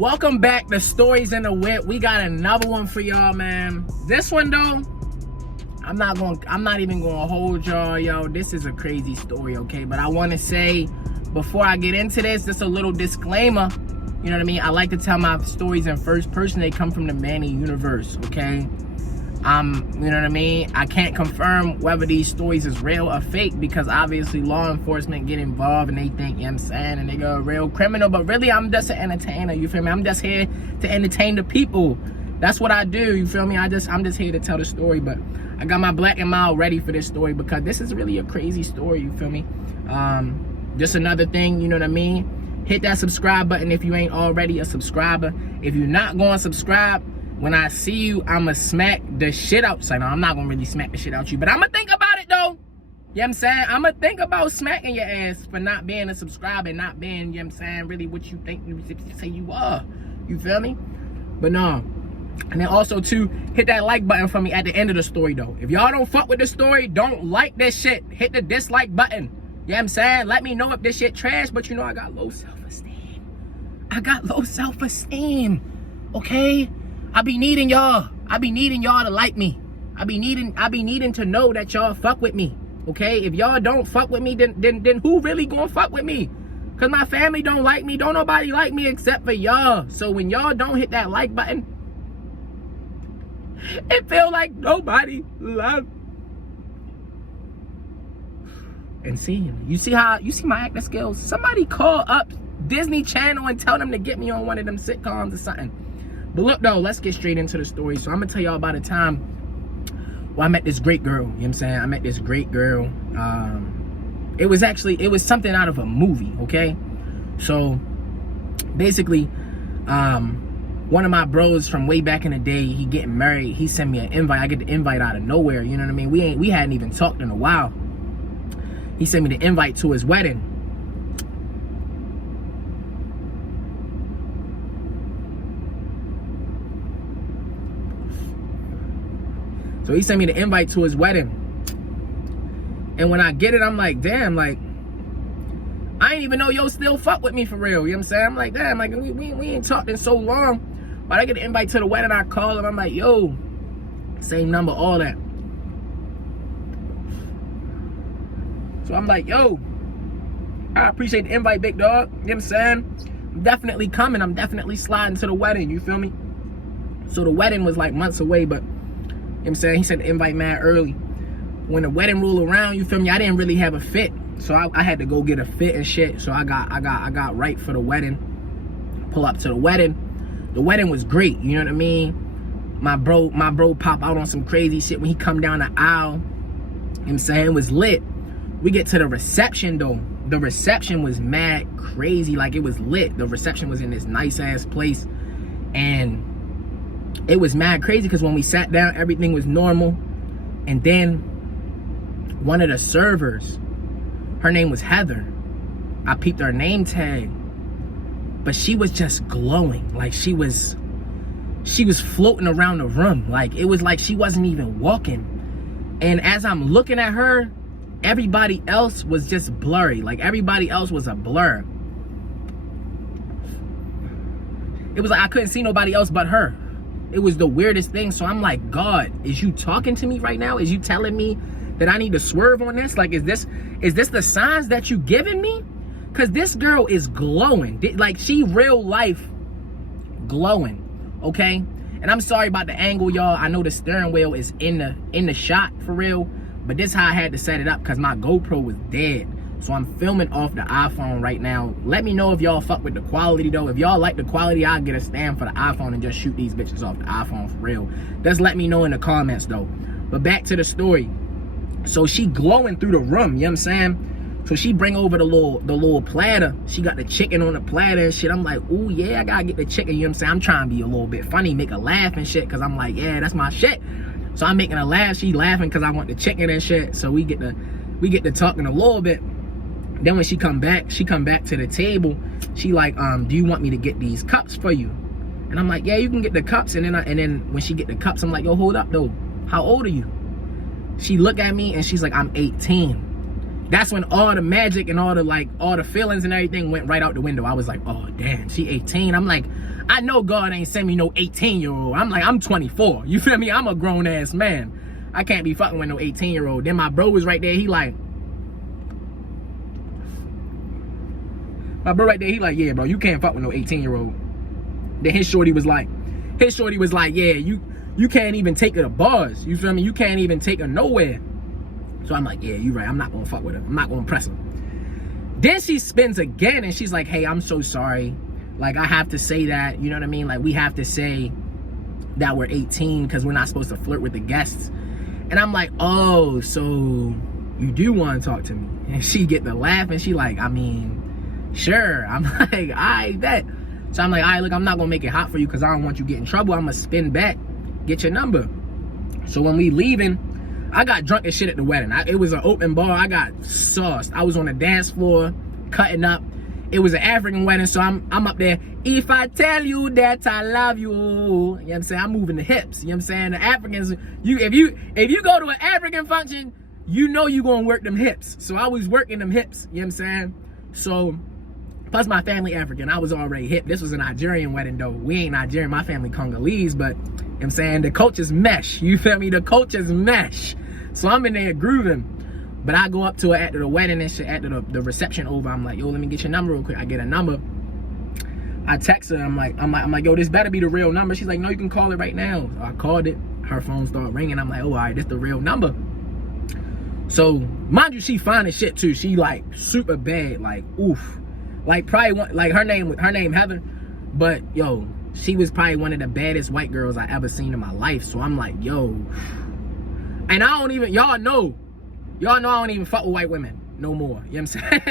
Welcome back to Stories in the Whip. We got another one for y'all, man. This one though, I'm not even gonna hold y'all, yo. This is a crazy story, okay? But I wanna say, before I get into this, just a little disclaimer. You know what I mean? I like to tell my stories in first person. They come from the Manny universe, okay? You know what I mean? I can't confirm whether these stories is real or fake because obviously law enforcement get involved and they think, you know what I'm saying, and they go a real criminal, but really I'm just an entertainer, you feel me? I'm just here to entertain the people. That's what I do, you feel me? I'm just here to tell the story, but I got my black and mild ready for this story because this is really a crazy story, you feel me? Just another thing, you know what I mean? Hit that subscribe button if you ain't already a subscriber. If you're not going to subscribe, when I see you, I'ma smack the shit out. So no, I'm not gonna really smack the shit out you, but I'ma think about it though. You know what I'm saying? I'ma think about smacking your ass for not being a subscriber and not being, you know what I'm saying, really what you think you say you are. You feel me? But no. And then also too, hit that like button for me at the end of the story though. If y'all don't fuck with the story, don't like this shit. Hit the dislike button. You know what I'm saying? Let me know if this shit trash, but you know I got low self-esteem. I got low self-esteem. Okay? I be needing y'all to like me. I be needing to know that y'all fuck with me. Okay? If y'all don't fuck with me, then who really gonna fuck with me? Cause my family don't like me. Don't nobody like me except for y'all. So when y'all don't hit that like button, it feel like nobody love. And see, you see my acting skills? Somebody call up Disney Channel and tell them to get me on one of them sitcoms or something. But look though, let's get straight into the story. So I'm gonna tell y'all about a time where I met this great girl. You know what I'm saying? I met this great girl. It was something out of a movie, okay? So basically, one of my bros from way back in the day, he getting married, he sent me an invite. I get the invite out of nowhere, you know what I mean? We hadn't even talked in a while. He sent me the invite to his wedding. So he sent me the invite to his wedding. And when I get it, I'm like, damn, like, I ain't even know yo still fuck with me for real. You know what I'm saying? I'm like, damn, like, we ain't talked in so long. But I get the invite to the wedding, I call him, I'm like, yo, same number, all that. So I'm like, yo, I appreciate the invite, big dog. You know what I'm saying? I'm definitely coming. I'm definitely sliding to the wedding, you feel me? So the wedding was like months away, but you know what I'm saying? He sent the invite mad early. When the wedding rolled around, you feel me? I didn't really have a fit. So I had to go get a fit and shit. So I got right for the wedding. Pull up to the wedding. The wedding was great, you know what I mean? My bro pop out on some crazy shit when he come down the aisle. You know what I'm saying? It was lit. We get to the reception though. The reception was mad crazy. Like it was lit. The reception was in this nice ass place. And it was mad crazy because when we sat down, everything was normal. And then one of the servers, her name was Heather. I peeped her name tag. But she was just glowing. Like she was floating around the room. Like it was like she wasn't even walking. And as I'm looking at her, everybody else was just blurry. Like everybody else was a blur. It was like I couldn't see nobody else but her. It was the weirdest thing. So I'm like, God, is you talking to me right now? Is you telling me that I need to swerve on this? Like, is this the signs that you giving me? Because this girl is glowing. Like, she real life glowing, okay? And I'm sorry about the angle, y'all. I know the steering wheel is in the shot for real. But this is how I had to set it up because my GoPro was dead. So I'm filming off the iPhone right now. Let me know if y'all fuck with the quality though. If y'all like the quality, I'll get a stand for the iPhone and just shoot these bitches off the iPhone for real. Just let me know in the comments though. But back to the story. So she glowing through the room, you know what I'm saying? So she bring over the little platter. She got the chicken on the platter and shit. I'm like, ooh yeah, I gotta get the chicken, you know what I'm saying? I'm trying to be a little bit funny, make her laugh and shit, cause I'm like, yeah, that's my shit. So I'm making her laugh, she laughing cause I want the chicken and shit. So we get to talking a little bit. Then when she come back to the table. She like, do you want me to get these cups for you? And I'm like, yeah, you can get the cups. And then when she get the cups, I'm like, yo, hold up though. How old are you? She look at me and she's like, I'm 18. that's when all the magic and all the feelings and everything went right out the window. I was like, oh damn, she 18. I'm like, I know God ain't send me no 18-year-old. I'm like, I'm 24. You feel me? I'm a grown ass man. I can't be fucking with no 18-year-old. Then my bro was right there. My bro right there, he like, yeah, bro, you can't fuck with no 18-year-old. Then his shorty was like, yeah, you can't even take her to bars. You feel me? You can't even take her nowhere. So I'm like, yeah, you right. I'm not gonna fuck with her. I'm not gonna press her. Then she spins again and she's like, hey, I'm so sorry. Like, I have to say that, you know what I mean? Like, we have to say that we're 18 because we're not supposed to flirt with the guests. And I'm like, oh, so you do want to talk to me? And she get the laugh and she like, I mean, sure. I'm like, I bet. So I'm like, all right, look, I'm not gonna make it hot for you because I don't want you to get in trouble. I'm gonna spin back, get your number. So when we leaving, I got drunk as shit at the wedding. It was an open bar. I got sauced. I was on the dance floor, cutting up. It was an African wedding, so I'm up there. If I tell you that I love you, you know what I'm saying? I'm moving the hips. You know what I'm saying? The Africans, if you go to an African function, you know you gonna work them hips. So I was working them hips. You know what I'm saying? So plus my family African, I was already hip. This was a Nigerian wedding though. We ain't Nigerian, my family Congolese, but you know what I'm saying? The cultures mesh. You feel me? The cultures mesh. So I'm in there grooving. But I go up to her after the wedding and shit, after the reception over. I'm like, yo, let me get your number real quick. I get a number. I text her. I'm like, yo, this better be the real number. She's like, no, you can call it right now. So I called it. Her phone started ringing. I'm like, oh, all right, this the real number. So mind you, she fine as shit too. She like super bad, like oof, like probably one, like her name Heather, but yo, she was probably one of the baddest white girls I ever seen in my life. So I'm like, yo, and I don't even, y'all know I don't even fuck with white women no more. You know what I'm saying?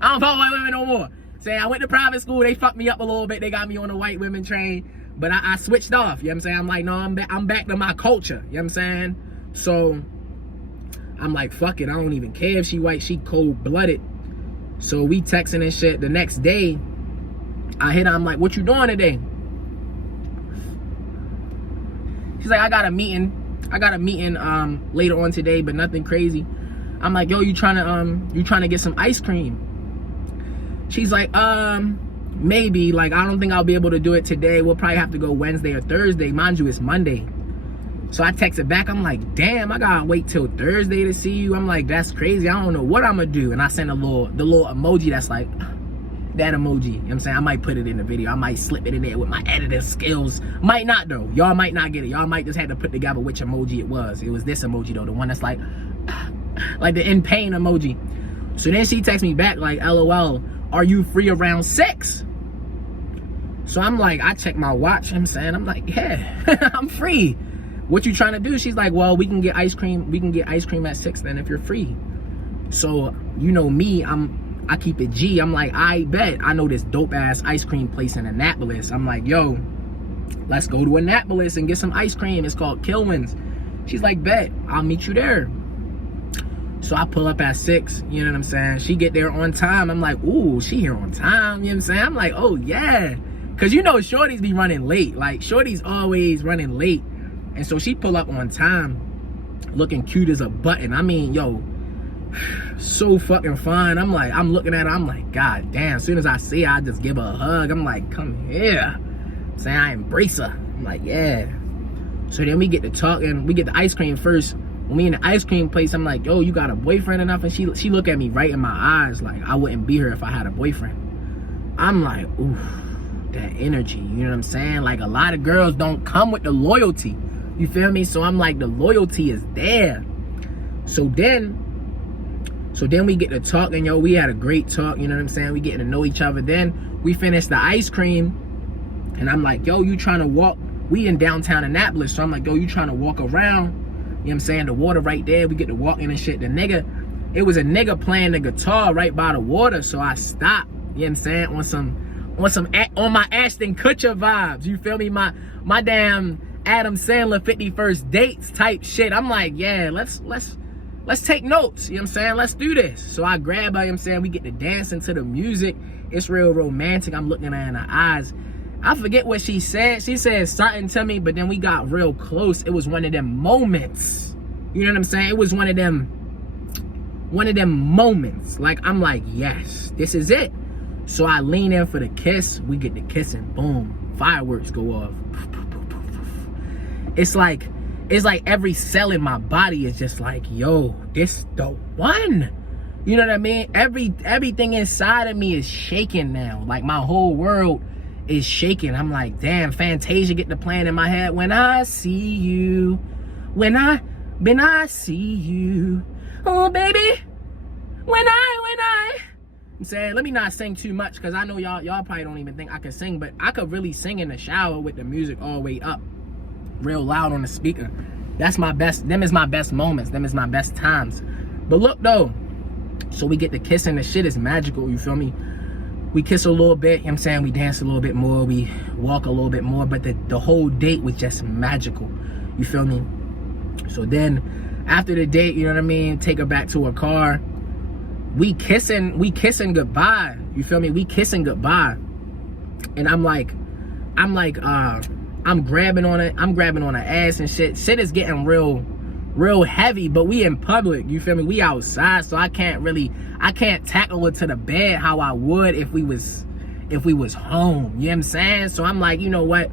I don't fuck with white women no more. Saying I went to private school, they fucked me up a little bit. They got me on the white women train, but I switched off. You know what I'm saying? I'm like, no, I'm back to my culture. You know what I'm saying? So I'm like, fuck it. I don't even care if she white. She cold-blooded. So we texting and shit. The next day, I hit her. I'm like, what you doing today? She's like, I got a meeting later on today, but nothing crazy. I'm like, yo, you trying to get some ice cream? She's like, maybe. Like, I don't think I'll be able to do it today. We'll probably have to go Wednesday or Thursday. Mind you, it's Monday. So I texted back. I'm like, damn, I gotta wait till Thursday to see you. I'm like, that's crazy. I don't know what I'm gonna do. And I sent the little emoji that's like that emoji. You know what I'm saying? I might put it in the video. I might slip it in there with my editing skills. Might not though. Y'all might not get it. Y'all might just have to put together which emoji it was. It was this emoji though, the one that's like the in pain emoji. So then she texts me back like, LOL, are you free around 6? So I'm like, I check my watch. You know what I'm saying? I'm like, yeah, I'm free. What you trying to do? She's like, well, we can get ice cream. We can get ice cream at 6 then if you're free. So you know me, I keep it G. I'm like, I bet I know this dope ass ice cream place in Annapolis. I'm like, yo, let's go to Annapolis and get some ice cream. It's called Kilwins. She's like, bet, I'll meet you there. So I pull up at 6, you know what I'm saying? She get there on time. I'm like, ooh, she here on time, you know what I'm saying? I'm like, oh yeah. Cause you know shorties be running late. Like shorties always running late. And so she pull up on time, looking cute as a button. I mean, yo, so fucking fine. I'm like, I'm looking at her, I'm like, god damn. As soon as I see her, I just give her a hug. I'm like, come here. Saying I embrace her. I'm like, yeah. So then we get to talking. We get the ice cream first. When we in the ice cream place, I'm like, yo, you got a boyfriend enough? And she look at me right in my eyes like I wouldn't be her if I had a boyfriend. I'm like, oof, that energy, you know what I'm saying? Like a lot of girls don't come with the loyalty. You feel me? So I'm like, the loyalty is there. So then we get to talking, yo, we had a great talk, you know what I'm saying? We getting to know each other. Then we finished the ice cream and I'm like, yo, you trying to walk? We in downtown Annapolis. So I'm like, yo, you trying to walk around? You know what I'm saying? The water right there. We get to walking and shit. It was a nigga playing the guitar right by the water. So I stopped, you know what I'm saying? On my Ashton Kutcher vibes. You feel me? My damn Adam Sandler 51st dates type shit. I'm like, yeah, let's take notes. You know what I'm saying? Let's do this. So I grab her, you know what I'm saying? We get to dancing to the music. It's real romantic. I'm looking at her in her eyes. I forget what she said. She said something to me, but then we got real close. It was one of them moments. You know what I'm saying? It was one of them one of them moments. Like, I'm like, yes, this is it. So I lean in for the kiss. We get the kissing. Boom. Fireworks go off. It's like every cell in my body is just like, yo, this the one. You know what I mean? Everything inside of me is shaking now. Like, my whole world is shaking. I'm like, damn, Fantasia get the plan in my head. When I see you, when I see you, oh baby, when I. I'm saying, let me not sing too much, because I know y'all probably don't even think I can sing, but I could really sing in the shower with the music all the way up, real loud on the speaker. That's my best. Them is my best moments. Them is my best times. But look though, so we get the kissing. The shit is magical. You feel me? We kiss a little bit. You know what I'm saying? We dance a little bit more. We walk a little bit more. But the whole date was just magical. You feel me? So then, after the date, you know what I mean? Take her back to her car. We kissing goodbye. You feel me? We kissing goodbye. And I'm grabbing on it. I'm grabbing on her ass and shit. Shit is getting real heavy, but we in public. You feel me? We outside, so I can't tackle her to the bed how I would if we was home. You know what I'm saying? So I'm like, you know what?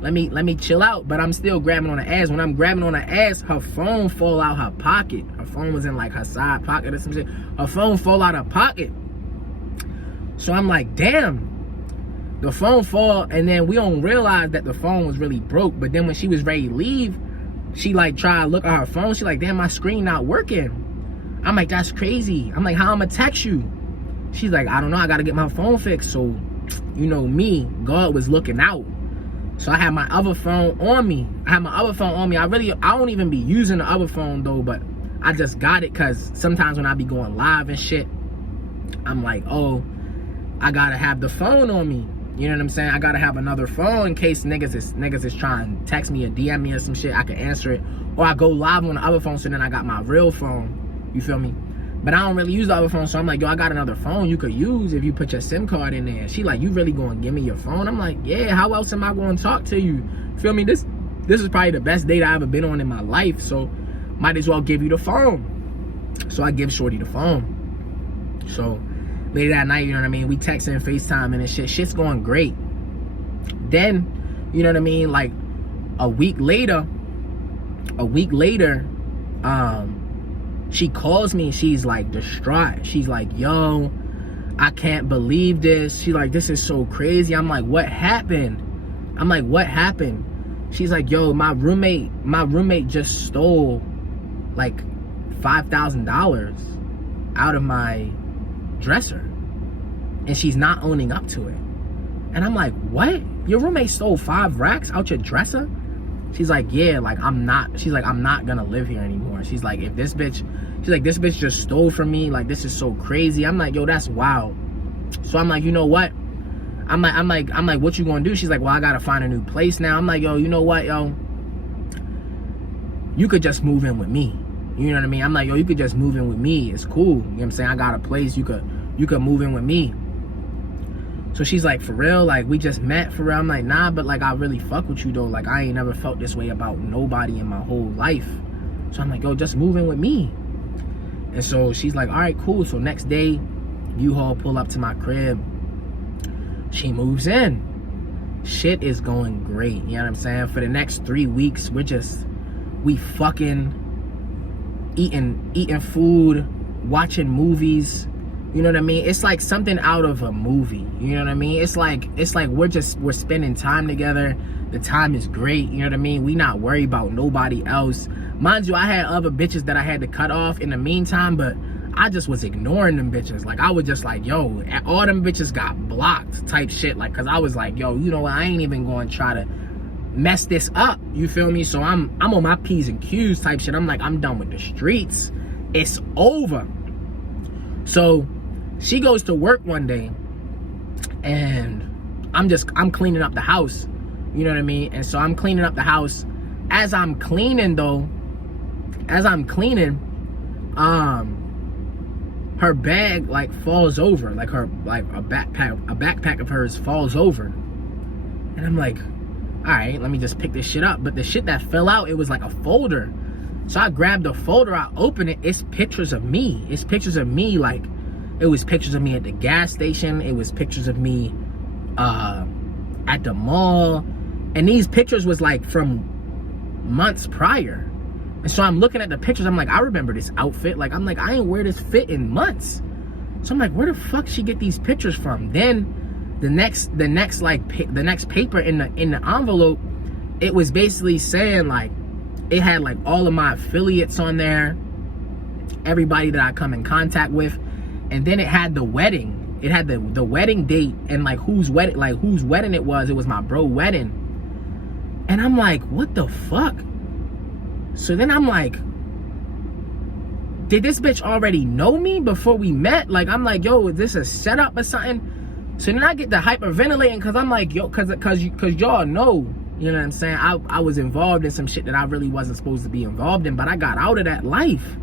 Let me chill out, but I'm still grabbing on her ass. When I'm grabbing on her ass, her phone fall out her pocket. Her phone was in like her side pocket or some shit. Her phone fall out her pocket. So I'm like, damn. The phone fall, and then we don't realize that the phone was really broke. But then when she was ready to leave, she like tried to look at her phone. She like, damn, my screen not working. I'm like, that's crazy. I'm like, how I'm gonna text you? She's like, I don't know, I gotta get my phone fixed. So, you know me, God was looking out. So I had my other phone on me. I don't even be using the other phone though, but I just got it because sometimes when I be going live and shit, I'm like, oh, I gotta have the phone on me. You know what I'm saying? I gotta have another phone in case niggas is trying to text me or DM me or some shit. I can answer it. Or I go live on the other phone, so then I got my real phone. You feel me? But I don't really use the other phone, so I'm like, yo, I got another phone you could use if you put your SIM card in there. She like, you really gonna give me your phone? I'm like, yeah, how else am I gonna talk to you? Feel me? This is probably the best date I ever been on in my life, so might as well give you the phone. So I give Shorty the phone. So later that night, you know what I mean, we texting, FaceTime and shit. Shit's going great. Then, you know what I mean, like a week later, she calls me and she's like distraught. She's like, yo, I can't believe this. She's like, this is so crazy. I'm like, what happened? She's like, yo, my roommate just stole like $5,000 out of my dresser, and she's not owning up to it. And I'm like, what? Your roommate stole 5 racks out your dresser? She's like, yeah, like I'm not gonna live here anymore. She's like, this bitch just stole from me. Like, this is so crazy. I'm like, yo, that's wild. So I'm like, you know what? I'm like, what you gonna do? She's like, well, I gotta find a new place now. I'm like, yo, you know what, yo? You could just move in with me. You know what I mean? I'm like, yo, you could just move in with me. It's cool. You know what I'm saying? I got a place. You could move in with me. So she's like, for real? Like, we just met for real? I'm like, nah, but like, I really fuck with you though. Like, I ain't never felt this way about nobody in my whole life. So I'm like, yo, just move in with me. And so she's like, all right, cool. So next day, U-Haul pull up to my crib. She moves in. Shit is going great. You know what I'm saying? For the next 3 weeks, we fucking eating food, watching movies. You know what I mean? It's like something out of a movie. You know what I mean? It's like we're spending time together. The time is great. You know what I mean? We not worried about nobody else. Mind you, I had other bitches that I had to cut off in the meantime, but I just was ignoring them bitches. Like, I was just like, yo, all them bitches got blocked type shit. Like, cause I was like, yo, you know what? I ain't even going to try to mess this up. You feel me? So I'm on my P's and Q's type shit. I'm like, I'm done with the streets. It's over. So she goes to work one day, and I'm cleaning up the house. You know what I mean? And so I'm cleaning up the house. As I'm cleaning, her bag like falls over. Like a backpack of hers falls over. And I'm like, all right, let me just pick this shit up. But the shit that fell out, it was like a folder. So I grabbed the folder, I opened it, it's pictures of me. It's pictures of me, like, it was pictures of me at the gas station. It was pictures of me at the mall. And these pictures was like from months prior. And so I'm looking at the pictures, I'm like, I remember this outfit. Like, I'm like, I ain't wear this fit in months. So I'm like, where the fuck she get these pictures from? Then the next paper in the envelope, it was basically saying, like, it had like all of my affiliates on there, everybody that I come in contact with, and then it had the wedding. It had the wedding date and like whose wedding it was. It was my bro wedding. And I'm like, what the fuck? So then I'm like, did this bitch already know me before we met? Like, I'm like, yo, is this a setup or something? So then I get to hyperventilating because I'm like, yo, cause y'all know, you know what I'm saying? I was involved in some shit that I really wasn't supposed to be involved in, but I got out of that life.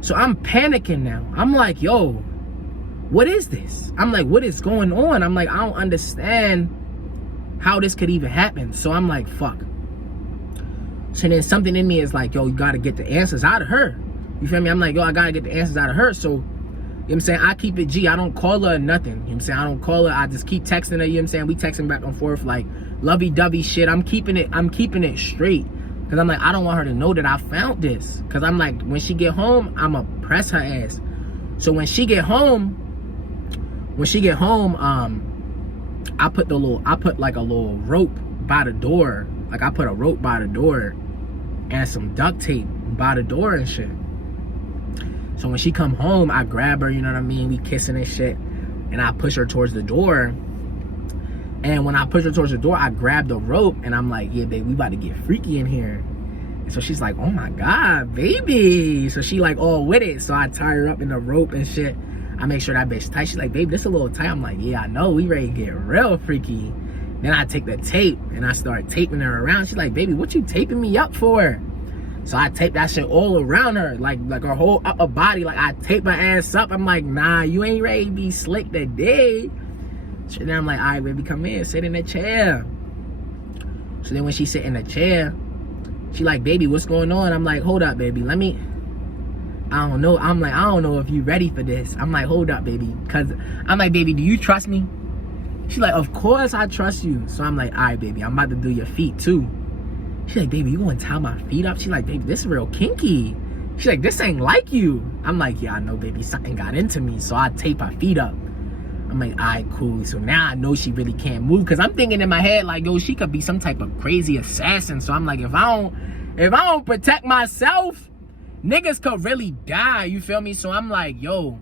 So I'm panicking now. I'm like, yo, what is this? I'm like, what is going on? I'm like, I don't understand how this could even happen. So I'm like, fuck. So then something in me is like, yo, you gotta get the answers out of her. You feel me? I'm like, yo, I gotta get the answers out of her. So, you know what I'm saying? I keep it G. I don't call her nothing. You know what I'm saying? I don't call her. I just keep texting her. You know what I'm saying? We texting back and forth like lovey-dovey shit. I'm keeping it straight. Cause I'm like, I don't want her to know that I found this. Cause I'm like, when she get home, I'ma press her ass. So when she get home, I put like a little rope by the door. Like I put a rope by the door and some duct tape by the door and shit. So when she come home, I grab her, you know what I mean? We kissing and shit. And I push her towards the door. And when I push her towards the door, I grab the rope and I'm like, yeah, babe, we about to get freaky in here. And so she's like, oh my God, baby. So she like all with it. So I tie her up in the rope and shit. I make sure that bitch tight. She's like, babe, this a little tight. I'm like, yeah, I know. We ready to get real freaky. Then I take the tape and I start taping her around. She's like, baby, what you taping me up for? So I tape that shit all around her, like her whole upper body. Like I tape her ass up. I'm like, nah, you ain't ready to be slick today. So then I'm like, all right, baby, come in, sit in the chair. So then when she sit in the chair, she like, baby, what's going on? I'm like, hold up, baby, I don't know. I'm like, I don't know if you ready for this. I'm like, hold up, baby. Cause I'm like, baby, do you trust me? She's like, of course I trust you. So I'm like, all right, baby, I'm about to do your feet too. She's like, baby, you gonna tie my feet up? She's like, baby, this is real kinky. She's like, this ain't like you. I'm like, yeah, I know, baby, something got into me. So I tape her feet up. I'm like, all right, cool. So now I know she really can't move. Cause I'm thinking in my head, like, yo, she could be some type of crazy assassin. So I'm like, if I don't protect myself, niggas could really die. You feel me? So I'm like, yo,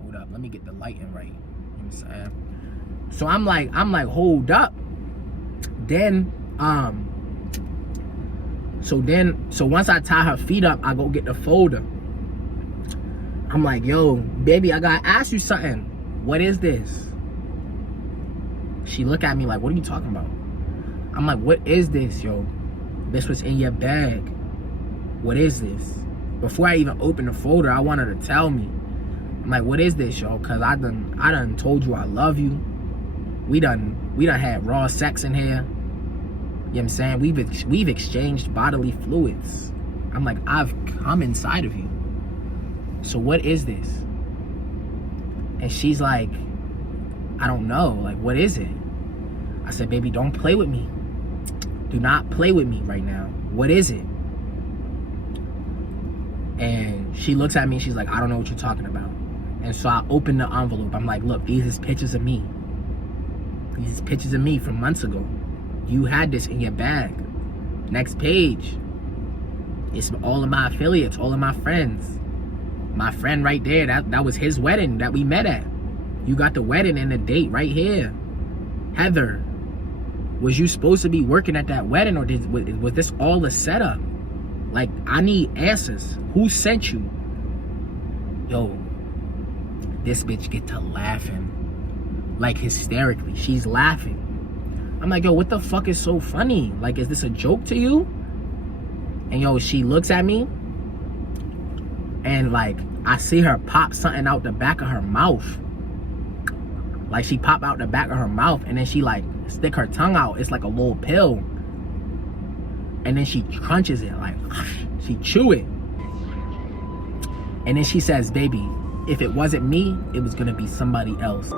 hold up, let me get the lighting right. You know what I'm saying? So I'm like, hold up. Then, so once I tie her feet up, I go get the folder. I'm like, yo, baby, I gotta ask you something. What is this? She look at me like, what are you talking about? I'm like, what is this, yo? This was in your bag. What is this? Before I even open the folder, I want her to tell me. I'm like, what is this, yo? Cause I done told you I love you. We done had raw sex in here. You know what I'm saying? We've exchanged bodily fluids. I'm like, I've come inside of you. So what is this? And she's like, I don't know. Like, what is it? I said, baby, don't play with me. Do not play with me right now. What is it? And she looks at me. She's like, I don't know what you're talking about. And so I open the envelope. I'm like, look, these is pictures of me. These is pictures of me from months ago. You had this in your bag. Next page. It's all of my affiliates, all of my friends. My friend right there, that was his wedding that we met at. You got the wedding and the date right here. Heather, was you supposed to be working at that wedding, or was this all a setup? Like, I need answers. Who sent you? Yo, this bitch get to laughing. Like, hysterically. She's laughing. I'm like, yo, what the fuck is so funny? Like, is this a joke to you? And yo, she looks at me. And like, I see her pop something out the back of her mouth. Like, she pop out the back of her mouth, and then she like stick her tongue out. It's like a little pill. And then she crunches it, like, she chew it. And then she says, baby, if it wasn't me, it was gonna be somebody else.